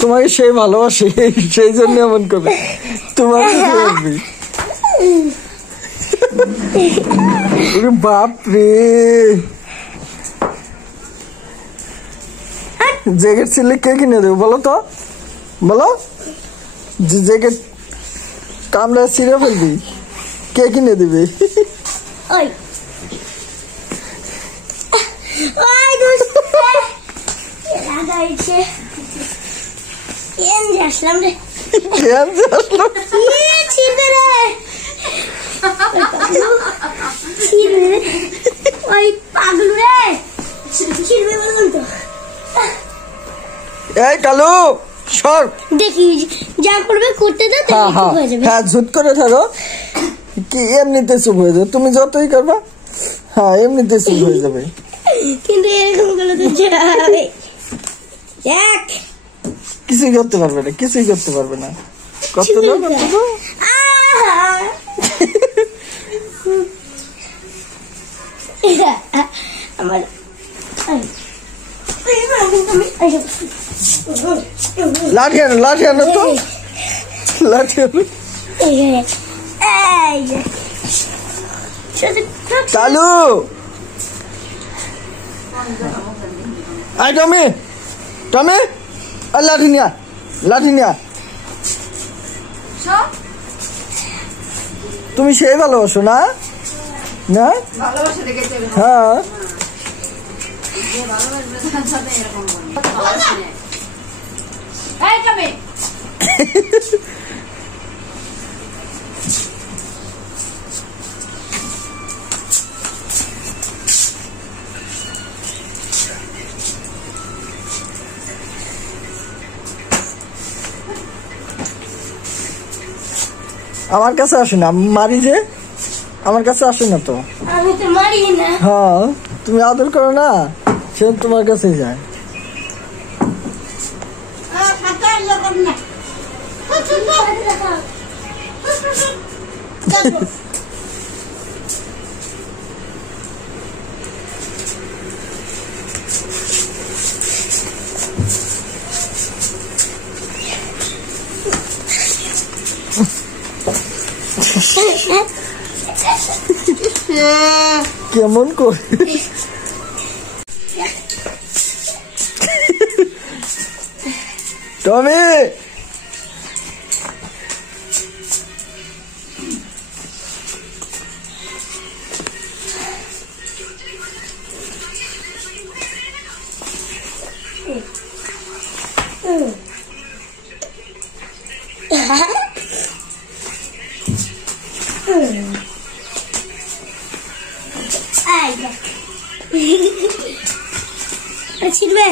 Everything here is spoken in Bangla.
তোমাকে সেই ভালোবাসে, সেই জন্য এমন করবে। তোমাকে বাপ রে, জ্যাকেট ছিলে কে কিনে দেবে বলো তো? বলো, জ্যাকেট কামড়া ছিঁড়ে ফেলবি, কে কিনে দেবে? এই কালু সর, দেখি যা করবে করতে দাও, হয়ে যাবে। হ্যাঁ ঝুট করে ধরো, কি এমনিতে চুপ হয়ে যাবে, তুমি যতই করবা। হ্যাঁ এমনিতে চুপ হয়ে যাবে, কিন্তু এরকম করলে তো যাবে। দেখ কিছুই করতে পারবে না, কিছুই করতে পারবে না। করতে দাও, করতে দাও। আমার লাঠি আনো, লাঠি আনো তো, লাঠি আনো। চালু আই টমি, টমি আর লাঠি নিয়া, লাঠি নিয়া। তুমি সেই ভালোবাসো না? না হ্যাঁ আমার কাছে আসে না, মারি যে, আমার কাছে আসে না তো। আমি তো মারি না। হ্যাঁ তুমি আদর করো না, সে তোমার কাছে যায়। কেমন করে টমি, ছিড়বে